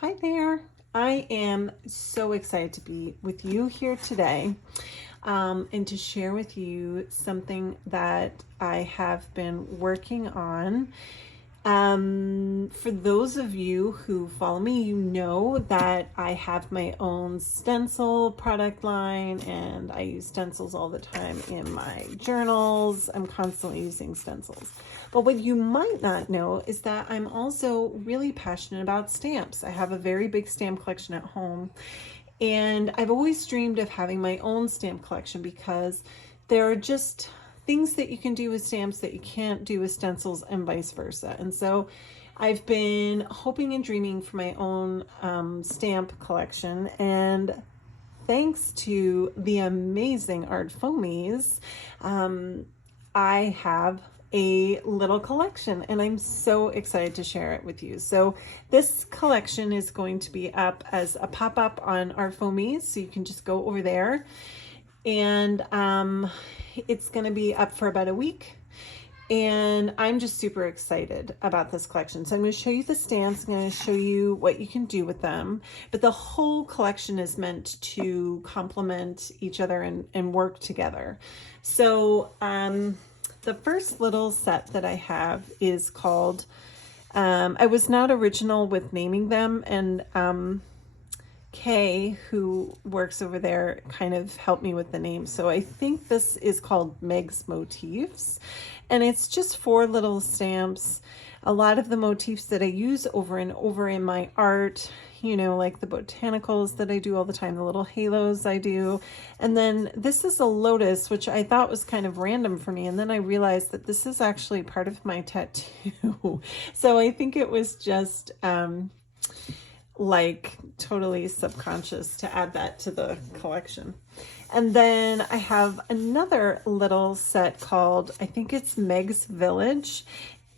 Hi there. I am so excited to be with you here today and to share with you something that I have been working on. For those of you who follow me, you know that I have my own stencil product line and I use stencils all the time in my journals. I'm constantly using stencils. But what you might not know is that I'm also really passionate about stamps. I have a very big stamp collection at home, and I've always dreamed of having my own stamp collection because there are just things that you can do with stamps that you can't do with stencils and vice versa. And so I've been hoping and dreaming for my own stamp collection, and thanks to the amazing ArtFoamies, I have a little collection and I'm so excited to share it with you. So this collection is going to be up as a pop-up on ArtFoamies, so you can just go over there, and it's going to be up for about a week. And I'm just super excited about this collection. So I'm going to show you the stamps. I'm going to show you what you can do with them. But the whole collection is meant to complement each other and work together. So the first little set that I have is called, I was not original with naming them, and Kay, who works over there, kind of helped me with the name. So I think this is called Meg's Motifs, and it's just 4 little stamps. A lot of the motifs that I use over and over in my art, you know, like the botanicals that I do all the time, the little halos I do. And then this is a lotus, which I thought was kind of random for me. And then I realized that this is actually part of my tattoo. So I think it was just like totally subconscious to add that to the collection. And then I have another little set called, I think it's Meg's Village.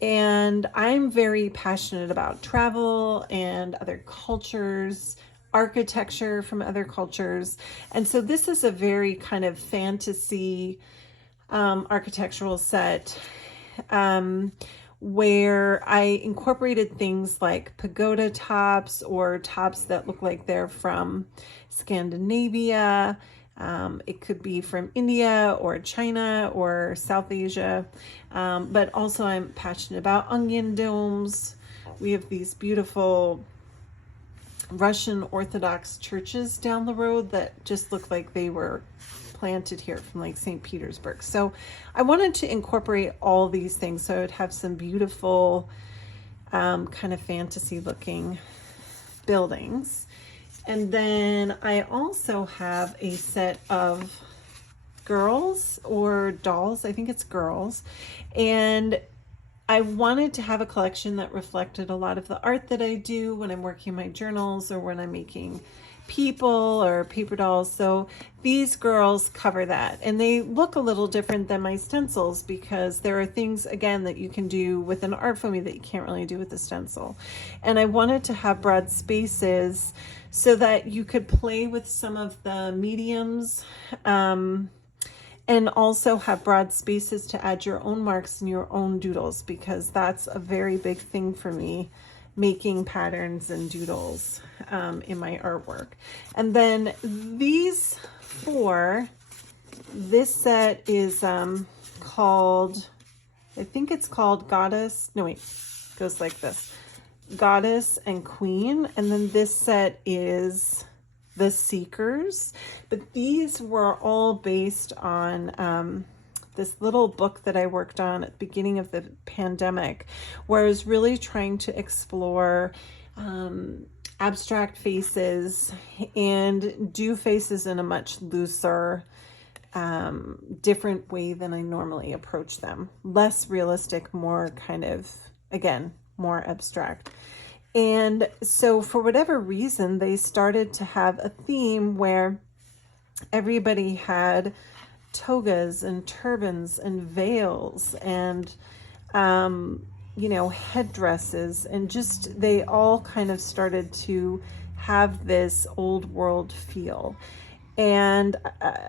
And I'm very passionate about travel and other cultures, architecture from other cultures. And so this is a very kind of fantasy architectural set where I incorporated things like pagoda tops or tops that look like they're from Scandinavia. It could be from India or China or South Asia, but also I'm passionate about onion domes. We have these beautiful Russian Orthodox churches down the road that just look like they were planted here from like St. Petersburg. So I wanted to incorporate all these things so it would have some beautiful kind of fantasy looking buildings. And then I also have a set of girls or dolls. I think it's girls. And I wanted to have a collection that reflected a lot of the art that I do when I'm working my journals or when I'm making people or paper dolls. So these girls cover that, and they look a little different than my stencils because there are things, again, that you can do with an ArtFoamie that you can't really do with a stencil. And I wanted to have broad spaces so that you could play with some of the mediums, and also have broad spaces to add your own marks and your own doodles, because that's a very big thing for me, making patterns and doodles in my artwork. And then these 4, this set is called, I think it's called Goddess, no wait, it goes like this, Goddess and Queen. And then this set is The Seekers. But these were all based on this little book that I worked on at the beginning of the pandemic, where I was really trying to explore abstract faces and do faces in a much looser, different way than I normally approach them. Less realistic, more kind of, again, more abstract. And so for whatever reason, they started to have a theme where everybody had togas and turbans and veils and you know, headdresses, and just they all kind of started to have this old world feel, and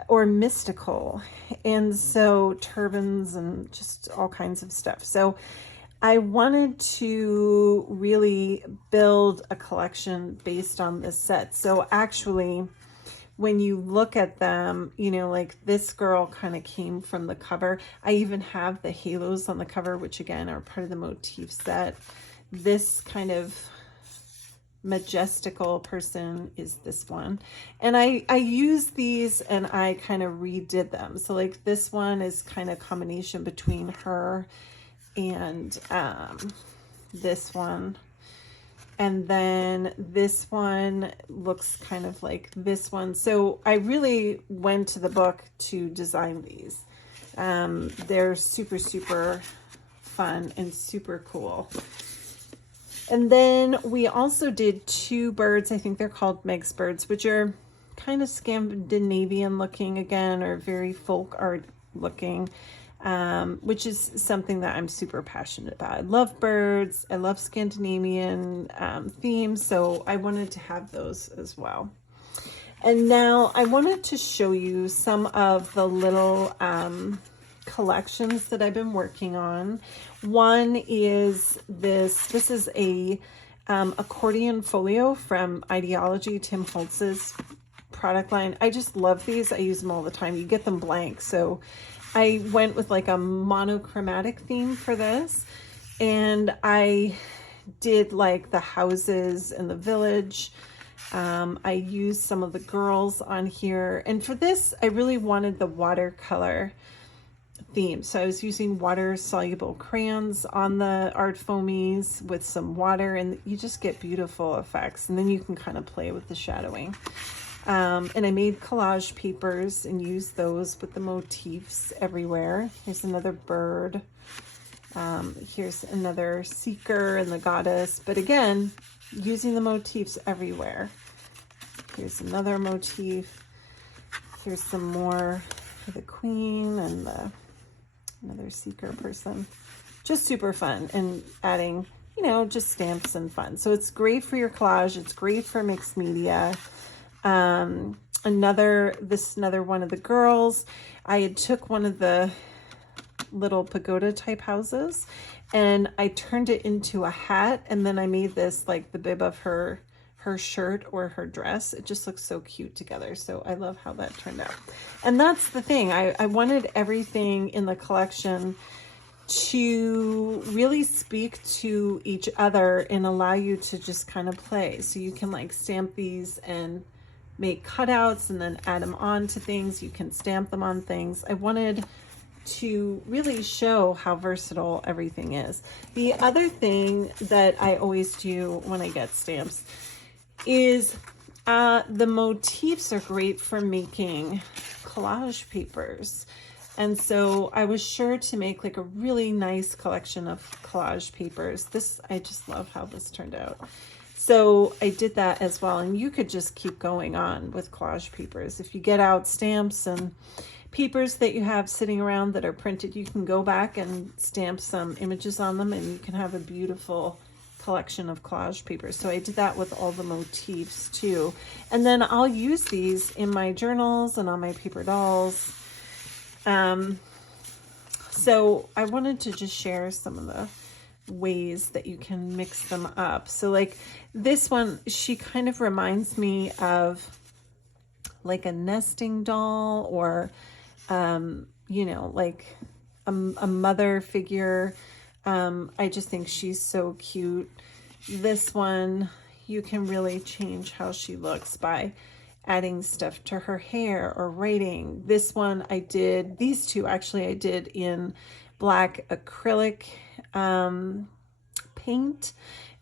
or mystical. And so turbans and just all kinds of stuff. So I wanted to really build a collection based on this set. So actually, when you look at them, you know, like this girl kind of came from the cover. I even have the halos on the cover, which again are part of the motif set. This kind of majestical person is this one, and I used these and I kind of redid them. So like this one is kind of a combination between her and this one, and then this one looks kind of like this one. So I really went to the book to design these. They're super fun and super cool. And then we also did two birds. I think they're called Meg's birds, which are kind of Scandinavian looking again, or very folk art looking, which is something that I'm super passionate about. I love birds. I love Scandinavian themes, so I wanted to have those as well. And now I wanted to show you some of the little collections that I've been working on. One is this is a accordion folio from Ideology, Tim Holtz's product line. I just love these. I use them all the time. You get them blank. So I went with like a monochromatic theme for this, and I did like the houses and the village. I used some of the girls on here, and for this I really wanted the watercolor theme. So I was using water soluble crayons on the ArtFoamies with some water, and you just get beautiful effects, and then you can kind of play with the shadowing. And I made collage papers and used those with the motifs everywhere. Here's another bird. Here's another seeker and the goddess, but again, using the motifs everywhere. Here's another motif. Here's some more for the queen and another seeker person. Just super fun, and adding, you know, just stamps and fun. So it's great for your collage. It's great for mixed media. Another one of the girls. I had took one of the little pagoda type houses and I turned it into a hat, and then I made this like the bib of her shirt or her dress. It just looks so cute together. So I love how that turned out. And that's the thing. I wanted everything in the collection to really speak to each other and allow you to just kind of play. So you can like stamp these and make cutouts and then add them on to things. You can stamp them on things. I wanted to really show how versatile everything is. The other thing that I always do when I get stamps is the motifs are great for making collage papers. And so I was sure to make like a really nice collection of collage papers. I just love how this turned out. So I did that as well. And you could just keep going on with collage papers. If you get out stamps and papers that you have sitting around that are printed, you can go back and stamp some images on them, and you can have a beautiful collection of collage papers. So I did that with all the motifs too. And then I'll use these in my journals and on my paper dolls. So I wanted to just share some of the ways that you can mix them up. So like this one, she kind of reminds me of like a nesting doll, or you know, like a mother figure. I just think she's so cute. This one, you can really change how she looks by adding stuff to her hair or writing. This one these two actually I did in black acrylic paint,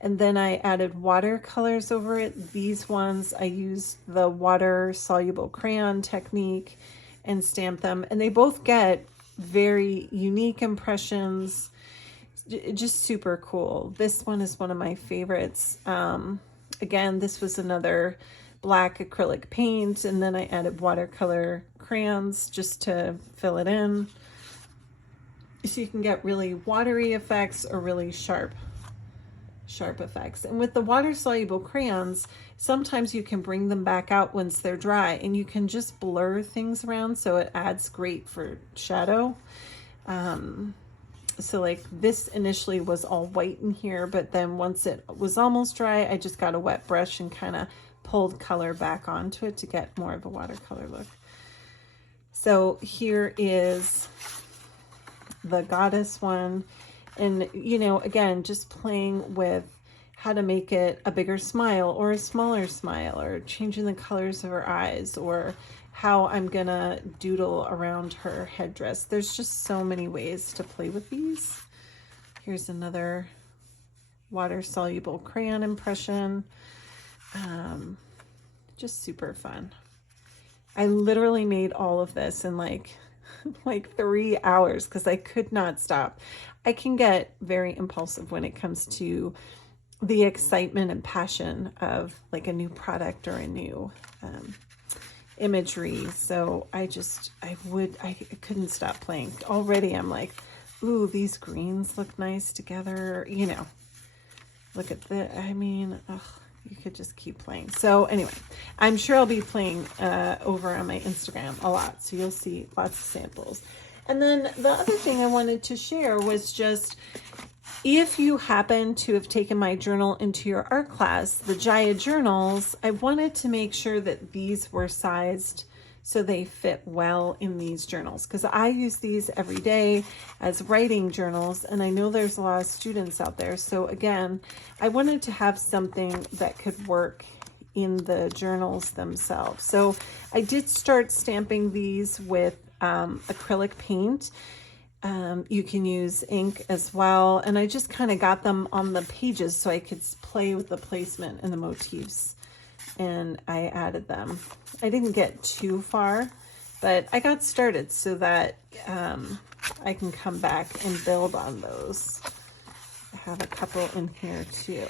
and then I added watercolors over it. These ones I used the water soluble crayon technique and stamped them, and they both get very unique impressions. Just super cool. This one is one of my favorites. Again, this was another black acrylic paint, and then I added watercolor crayons just to fill it in. So you can get really watery effects or really sharp effects. And with the water soluble crayons, sometimes you can bring them back out once they're dry, and you can just blur things around, so it adds great for shadow. So like this initially was all white in here, but then once it was almost dry, I just got a wet brush and kind of pulled color back onto it to get more of a watercolor look. So here is the goddess one. And, you know, again, just playing with how to make it a bigger smile or a smaller smile, or changing the colors of her eyes, or how I'm gonna doodle around her headdress. There's just so many ways to play with these. Here's another water-soluble crayon impression. Just super fun. I literally made all of this in like 3 hours because I could not stop. I can get very impulsive when it comes to the excitement and passion of like a new product or a new imagery. So I couldn't stop playing. Already I'm like, ooh, these greens look nice together. You know, look at the, I mean, ugh, you could just keep playing. So anyway, I'm sure I'll be playing over on my Instagram a lot. So you'll see lots of samples. And then the other thing I wanted to share was just, if you happen to have taken my journal into your art class, the Jaya journals, I wanted to make sure that these were sized so they fit well in these journals, because I use these every day as writing journals, and I know there's a lot of students out there. So again, I wanted to have something that could work in the journals themselves. So I did start stamping these with acrylic paint. You can use ink as well. And I just kind of got them on the pages so I could play with the placement and the motifs. And I added them. I didn't get too far, but I got started so that I can come back and build on those. I have a couple in here too,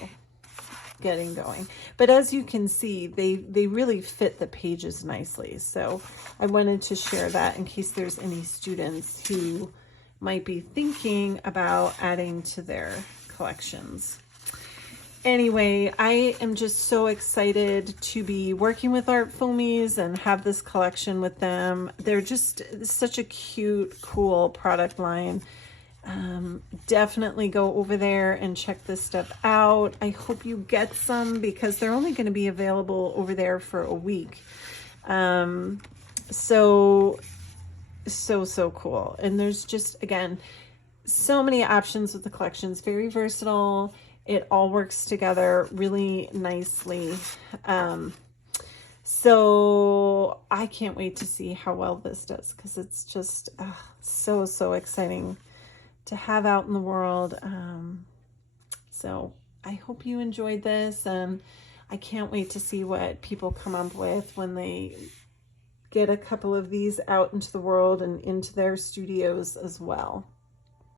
getting going. But as you can see, they really fit the pages nicely. So I wanted to share that in case there's any students who might be thinking about adding to their collections. Anyway, I am just so excited to be working with ArtFoamies and have this collection with them. They're just such a cute, cool product line. Definitely go over there and check this stuff out. I hope you get some because they're only going to be available over there for a week. So cool. And there's just, again, so many options with the collections, very versatile. It all works together really nicely. So I can't wait to see how well this does, because it's just so exciting to have out in the world. So I hope you enjoyed this, and I can't wait to see what people come up with when they get a couple of these out into the world and into their studios as well.